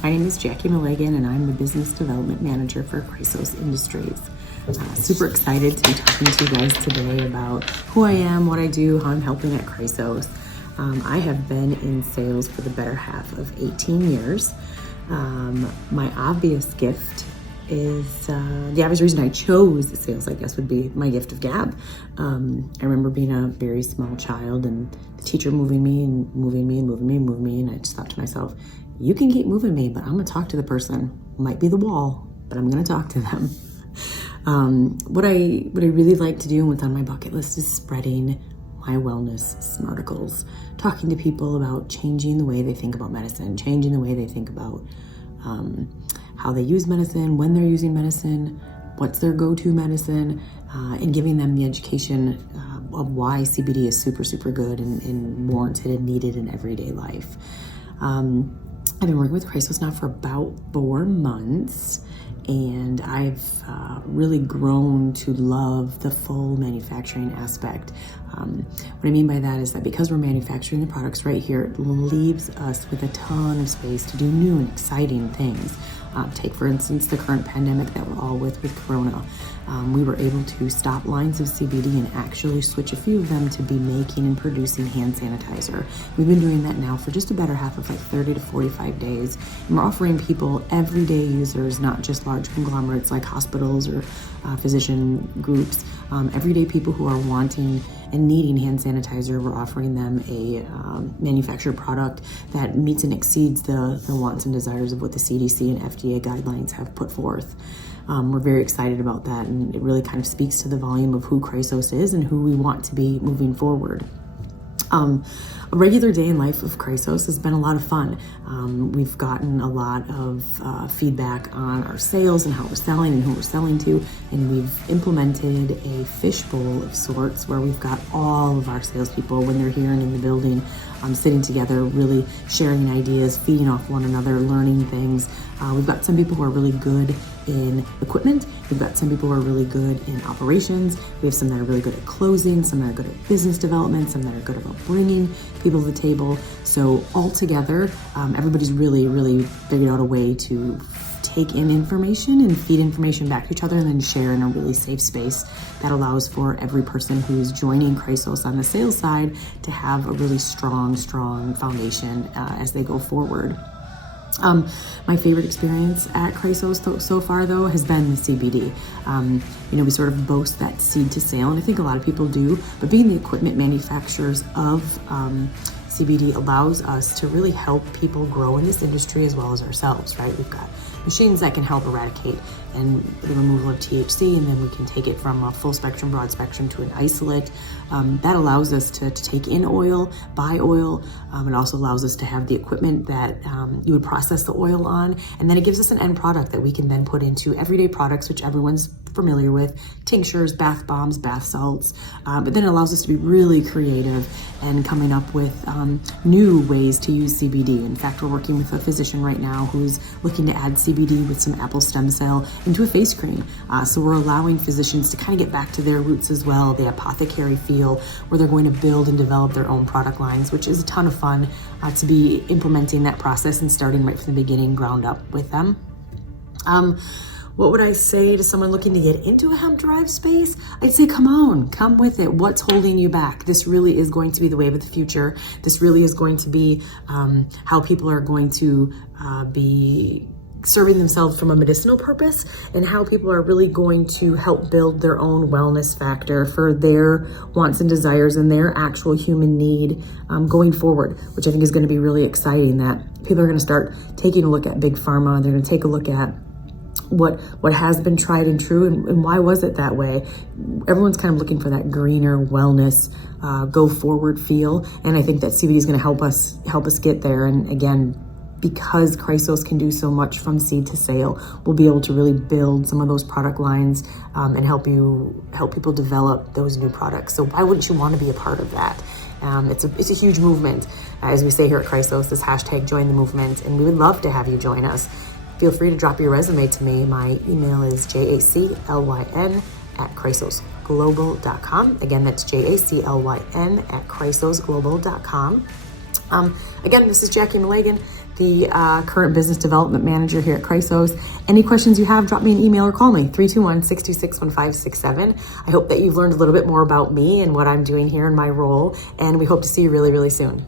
My name is Jaclyn Mlagan, and I'm the Business Development Manager for Khrysos Industries. Super excited to be talking to you guys today about who I am, what I do, how I'm helping at Khrysos. I have been in sales for the better half of 18 years. My obvious gift is, the obvious reason I chose sales, I guess, would be my gift of gab. I remember being a very small child and the teacher moving me, and I just thought to myself, you can keep moving me, but I'm gonna talk to the person. Might be the wall, but I'm gonna talk to them. What I really like to do and what's on my bucket list is spreading my wellness smarticles, talking to people about changing the way they think about medicine, changing the way they think about how they use medicine, when they're using medicine, what's their go-to medicine, and giving them the education of why CBD is super, super good and warranted and needed in everyday life. I've been working with Khrysos now for about 4 months, and I've really grown to love the full manufacturing aspect. What I mean by that is that because we're manufacturing the products right here, it leaves us with a ton of space to do new and exciting things. Take, for instance, the current pandemic that we're all with Corona. We were able to stop lines of CBD and actually switch a few of them to be making and producing hand sanitizer. We've been doing that now for just a better half of like 30 to 45 days. And we're offering people, everyday users, not just large conglomerates like hospitals or physician groups, everyday people who are wanting and needing hand sanitizer, we're offering them a manufactured product that meets and exceeds the wants and desires of what the CDC and FDA guidelines have put forth. We're very excited about that, and it really kind of speaks to the volume of who Khrysos is and who we want to be moving forward. A regular day in life of Khrysos has been a lot of fun. We've gotten a lot of feedback on our sales and how we're selling and who we're selling to, and we've implemented a fishbowl of sorts where we've got all of our salespeople when they're here and in the building sitting together, really sharing ideas, feeding off one another, learning things. We've got some people who are really good in equipment. We've got some people who are really good in operations. We have some that are really good at closing, some that are good at business development, some that are good about bringing people to the table. So all together, everybody's really figured out a way to take in information and feed information back to each other and then share in a really safe space that allows for every person who's joining Khrysos on the sales side to have a really strong foundation as they go forward. My favorite experience at Khrysos so far, though, has been the CBD. We sort of boast that seed to sale, and I think a lot of people do, but being the equipment manufacturers of CBD allows us to really help people grow in this industry as well as ourselves, right? We've got machines that can help eradicate and the removal of THC, and then we can take it from a full spectrum, broad spectrum to an isolate. That allows us to take in oil, buy oil. It also allows us to have the equipment that you would process the oil on, and then it gives us an end product that we can then put into everyday products, which everyone's familiar with, tinctures, bath bombs, bath salts, but then it allows us to be really creative and coming up with new ways to use CBD. In fact, we're working with a physician right now who's looking to add CBD with some apple stem cell into a face cream. So we're allowing physicians to kind of get back to their roots as well, the apothecary feel, where they're going to build and develop their own product lines, which is a ton of fun to be implementing that process and starting right from the beginning, ground up with them. What would I say to someone looking to get into a hemp-derived space? I'd say, come with it. What's holding you back? This really is going to be the wave of the future. This really is going to be how people are going to be serving themselves from a medicinal purpose, and how people are really going to help build their own wellness factor for their wants and desires and their actual human need going forward, which I think is going to be really exciting. That people are going to start taking a look at big pharma. They're going to take a look at what has been tried and true, and why was it that way. Everyone's kind of looking for that greener wellness go forward feel, and I think that CBD is going to help us get there. And again, because Khrysos can do so much from seed to sale, we'll be able to really build some of those product lines and help people develop those new products. So why wouldn't you want to be a part of that? It's a huge movement. As we say here at Khrysos, this hashtag join the movement, and we would love to have you join us. Feel free to drop your resume to me. My email is jaclyn@khrysosglobal.com. Again, that's jaclyn@khrysosglobal.com. Again, this is Jaclyn Mlagan. the current business development manager here at Khrysos. Any questions you have, drop me an email or call me, 321-626-1567. I hope that you've learned a little bit more about me and what I'm doing here in my role, and we hope to see you really, really soon.